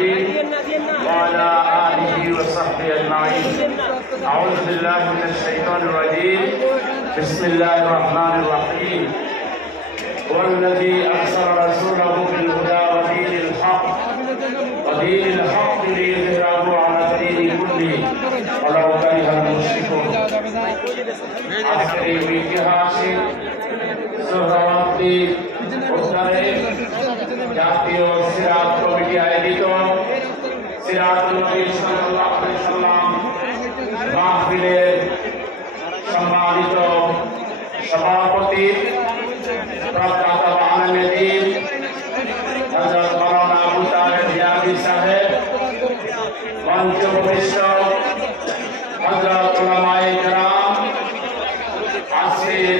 وعلى آله وصحبه أجمعين. أعوذ بالله من الشيطان الرجيم. بسم الله الرحمن الرحيم. هو الذي أرسل رسوله بالهدى ودين الحق ليظهره على الدين كله ولو كره المشركون. আজকের এই ঐতিহাসিক সোহরাওয়ার্দী উত্তরে জাতীয় সিরাত কমিটি আয়োজিত সিরাতুল নবী সাল্লাল্লাহু আলাইহি ওয়াসাল্লাম মাহফিলের সম্মানিত সভাপতি প্রখ্যাত আলেমে দ্বীন হযরত মাওলানা আবু তাহের জিয়াদি সাহেব, মঞ্চ উপবিষ্ট হযরত উলামায়ে কেরাম, আজকের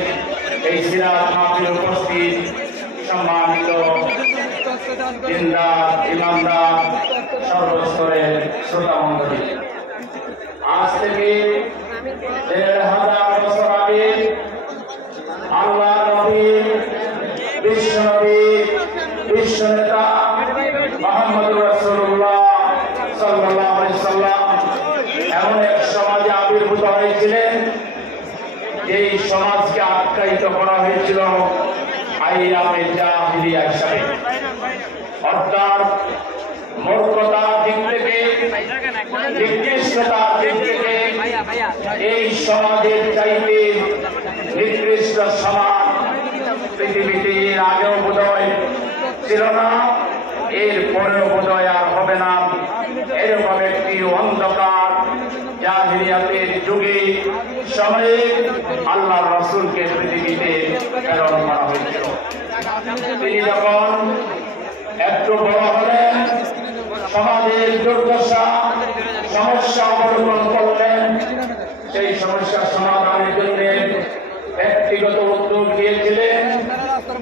এই সিরাত মাহফিলে উপস্থিত সম্মানিত দিনদার ইমানদার সর্বস্তরের শ্রোতা মণ্ডলী, আজ থেকে ১,৫০০ বছর আগে আল্লাহ নবী বিশ্বনেতা মুহাম্মদুর রাসূলুল্লাহ সাল্লাল্লাহু আলাইহি ওয়াসাল্লাম এমন এক সমাজে আবির্ভূত হয়েছিলেন, এই সমাজকে আখ্যায়িত করা হয়েছিল আইয়ামে জাহিলিয়া হিসাবে। অর্থাৎ মূর্খতার দিক থেকে, নিকৃষ্টতার দিক থেকে এই সমাজের চাইতে নিকৃষ্ট সমাজ পৃথিবীতে আগেও বোধহয় ছিল না, এর পরেও বোধহয় আর হবে না। এরকম একটি অন্ধকার জাহিলিয়াতের যুগে সময়ে আল্লাহর রাসূলকে পৃথিবীতে প্রেরণ করা হয়েছিল। তিনি যখন একটু বড় হলেন, সমাজের দুর্দশা সমস্যা অবলম্বন করলেন, সেই সমস্যা সমাধানের জন্য ব্যক্তিগত উদ্যোগ নিয়েছিলেন।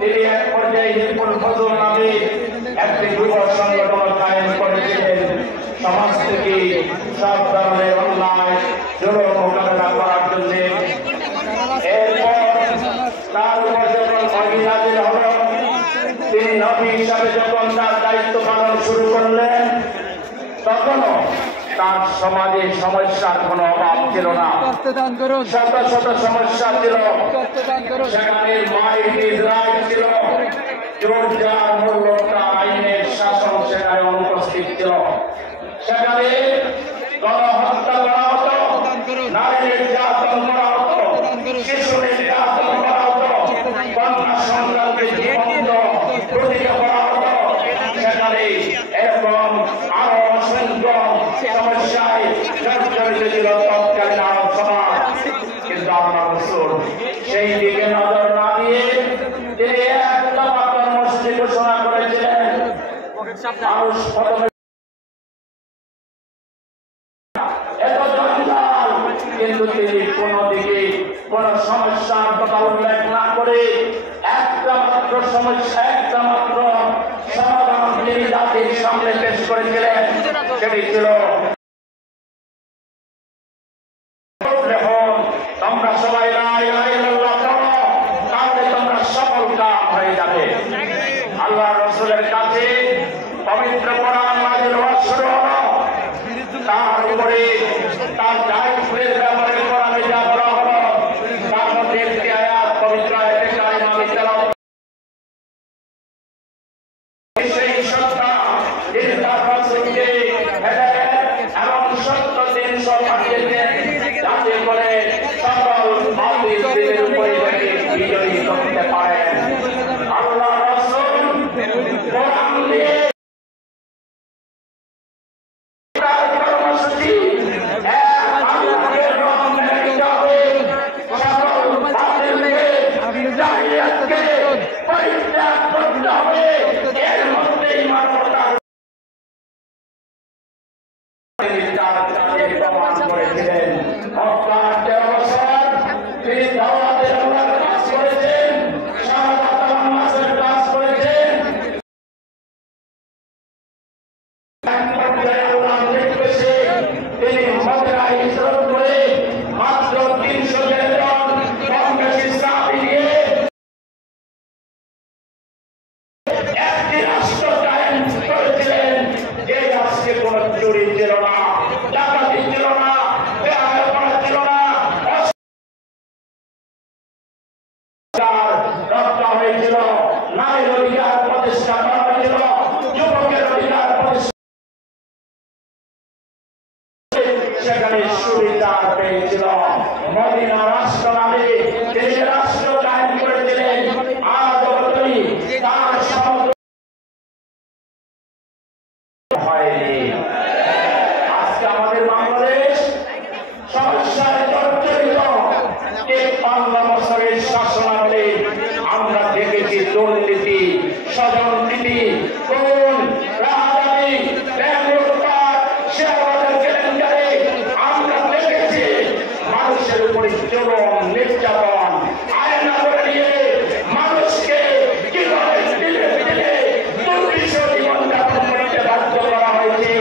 তিনি এক পর্যায়ে হিজবুল ফজল নামে একটি যুব সংগঠন কায়েম করেছিলেন, সমাজ থেকে সব ধরনের অন্যায় জুলুম মোকাবেলা করার জন্য। এরপর তার উপর যখন ওহী নাযিল হলো, তিনি নবী হিসাবে যখন তার দায়িত্ব পালন শুরু করলেন, তখনও তার সমাজে সমস্যার কোনো অভাব ছিল না। শত শত সমস্যা ছিল, সেখানে মায়ের নির্যাতন ছিল, জোরজার মূল্যতা আইনের শাসন সেখানে অনুপস্থিত ছিল। সেখানে গণহত্যা করা হতো, নারী নির্যাতন করা হতো, শিশু নির্যাতন করা হতো, কন্যা সন্তানকে জীবন্ত প্রতিহত করা হতো। সেখানে এরকম আরো অসংখ্য সমস্যায় জর্জরিত ছিল তৎকালীন আরব সমাজ। কিন্তু আল্লাহ রাসূল সেই দিকে নজর না দিয়ে তিনি একটা মাত্র মসজিদ ঘোষণা করেছিলেন। মানুষ প্রথমে এত জঞ্জাল, কিন্তু তিনি কোন দিকে কোন সমস্যার কথা উল্লেখ না করে একটা মাত্র সমস্যা, একটা মাত্র সমাধান তিনি জাতির সামনে পেশ করেছিলেন। সেটি ছিল তোমরা সবাই লা ইলাহা ইল্লাল্লাহ পড়ো, তাহলে তোমরা সফল কাম হয়ে যাবে। আল্লাহ রাসূলের কাছে পবিত্র কোরআন নাযিল হওয়া শুরু হলো, তার উপরে তার দায়িত্বের ব্যাপারে কোরআনে যা বলা হলো, তার মধ্যে একটি আয়াত, পবিত্র আয়াতে কারিমা আমি তেলাওয়াত সেই সত্তা যিনি তার রাসূলকে হেদায়েত এবং সত্য দিন সব পাঠিয়েছেন, যাতে করে সকল বাতিল দিনের উপরে বিজয়ী করতে পারেন। আল্লাহ রাসূল কোরআন দিয়ে তার কর্মসূচি আল্লাহকে হয়নি। আজকে আমাদের বাংলাদেশ সমস্যায় জর্জরিত। ৫৩ বছরের শাসনামলে আমরা দেখেছি দুর্নীতি, স্বজনপ্রীতি, খুন, রাহাজানি, ব্যাংক লুটপাট, শেয়ারবাজার কেলেঙ্কারি। আমরা দেখেছি মানুষের উপরে জুলুম, নির্যাতন, আয়না করে নিয়ে মানুষকে কিভাবে দিলে দিলে দুর্বিষহ জীবনযাপন করতে বাধ্য করা হয়েছে।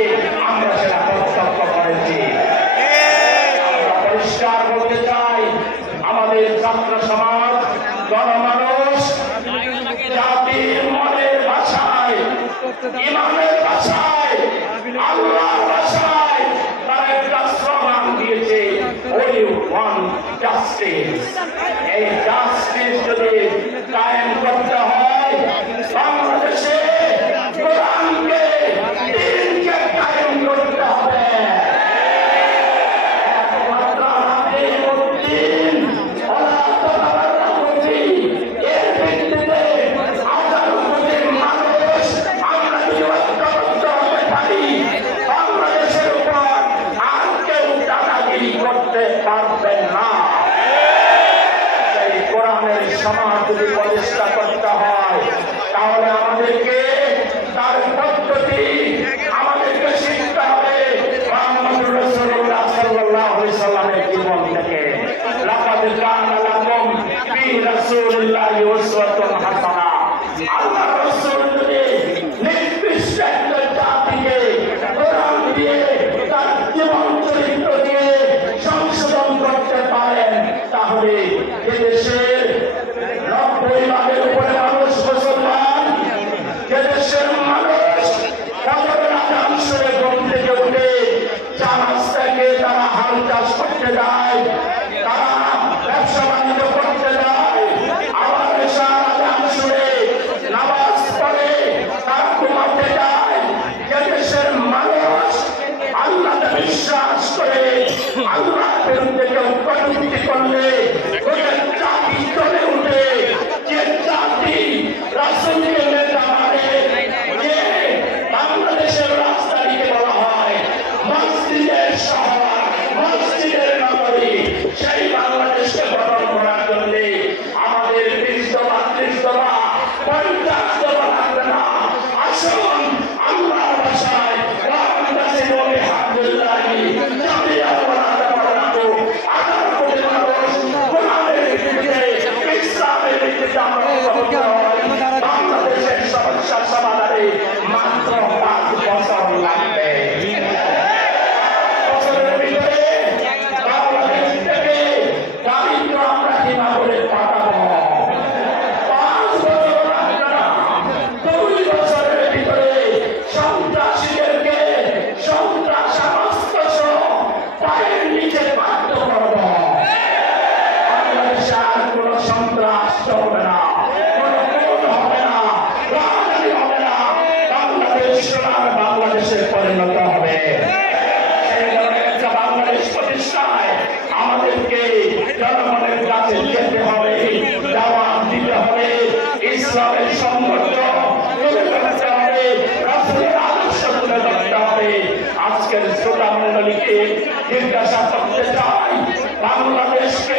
আমরা সেটা প্রত্যক্ষ করেছি। আমরা পরিষ্কার বলতে চাই, আমাদের ছাত্র সমাজ, জনমানুষ জাতির মনের ভাষায়, ইমানের ভাষায়, আল্লাহর ভাষায় তারা একটা স্লোগান দিয়েছে, we want justice। এই জাস্টিস যদি কায়েম করতে হয়, বাংলাদেশে কোরআনকে, দ্বীনকে কায়েম করতে হবে। একমাত্র আমাদের দ্বীন ওলা তাবাররাকুতি, এর ভিত্তিতে হাজার কোটি মানুষ আমরা যদি ঐক্যবদ্ধ হতে পারি, বাংলাদেশের উপর আর কেউ দাদাগিরি করতে পারবে না। সেই কোরআনের সমাজ যদি প্রতিষ্ঠা করতে হয়, তাহলে আমাদেরকে তার পদ্ধতি আমাদেরকে শিখতে হবে মুহাম্মদুর রাসূলুল্লাহ সাল্লাল্লাহু আলাইহি সাল্লামের জীবন থেকে। লাকাদ কানা লাকুম ফি রাসূলিল্লাহি উসওয়াতুন হাসানাহ। আল্লাহর রাসূল যদি নির্দিষ্ট একটা জাতিকে কোরআন দিয়ে, তার জীবন চরিত্র দিয়ে সংশোধন করতে পারেন, তাহলে এদেশের ৯০ ভাগের উপরে মানুষ মুসলমান। এদেশের মানুষ ফজরের আযান শুনে ঘুম থেকে উঠে চা নাস্তাকে তারা হাল চাষ করতে যায়, তারা ব্যবসা বাণিজ্য করতে যায়, আবার এশার আযান শুনে নামাজ পড়ে তারা ঘুমাতে যায়। এদেশের মানুষ আল্লাহকে বিশ্বাস করে আল্লাহর বিরুদ্ধে কেউ কটূক্তি করলে গোটা জাতি চলে উঠে। যে জাতি রাসূলকে নেতা মানে, যে বাংলাদেশের রাজধানীকে বলা হয় মসজিদের শহর, মসজিদের নগরী, সেই বাংলাদেশকে গঠন করার জন্য আমাদের ৩০ দফা, ৩০ দফা, ৫০ দফা লাগবে না। আসুন আল্লাহর ভাষায় ওয়া'তাসিমু বিহাবলিল্লাহি জামিআন ওয়া লা তাফাররাকু। ১৮ কোটি মানুষ কোরআনের ভিত্তিতে, ইসলামের ভিত্তিতে আমরা ঐক্যবদ্ধ হই। বাংলাদেশের সমস্যার সমাধানে মাত্র ৫ বছর লাগবে। বছরের ভিতরে বাংলাদেশ থেকে দারিদ্র আমরা হিমালয়ে পাঠাবো। ৫ বছর লাগবে না, ২ বছরের ভিতরে সন্ত্রাসীদেরকে সন্ত্রাসাস্ত্র পায়ের নিচে বাধ্য করব। বাংলাদেশে আর কোন সন্ত্রাস চলবে না, কোন খুন হবে না, রাজনীতি হবে না। বাংলাদেশ সোনার বাংলাদেশে পরিণত হবে। সেই ধরনের একটা বাংলাদেশ প্রতিষ্ঠায় আমাদেরকে জনগণের কাছে যেতে হবে, দাওয়াত দিতে হবে, ইসলামের সৌন্দর্য তুলে ধরতে হবে, রাসূলের আদর্শ তুলে ধরতে হবে। আজকের শ্রোতা মণ্ডলীকে জিজ্ঞাসা করতে চাই, বাংলাদেশকে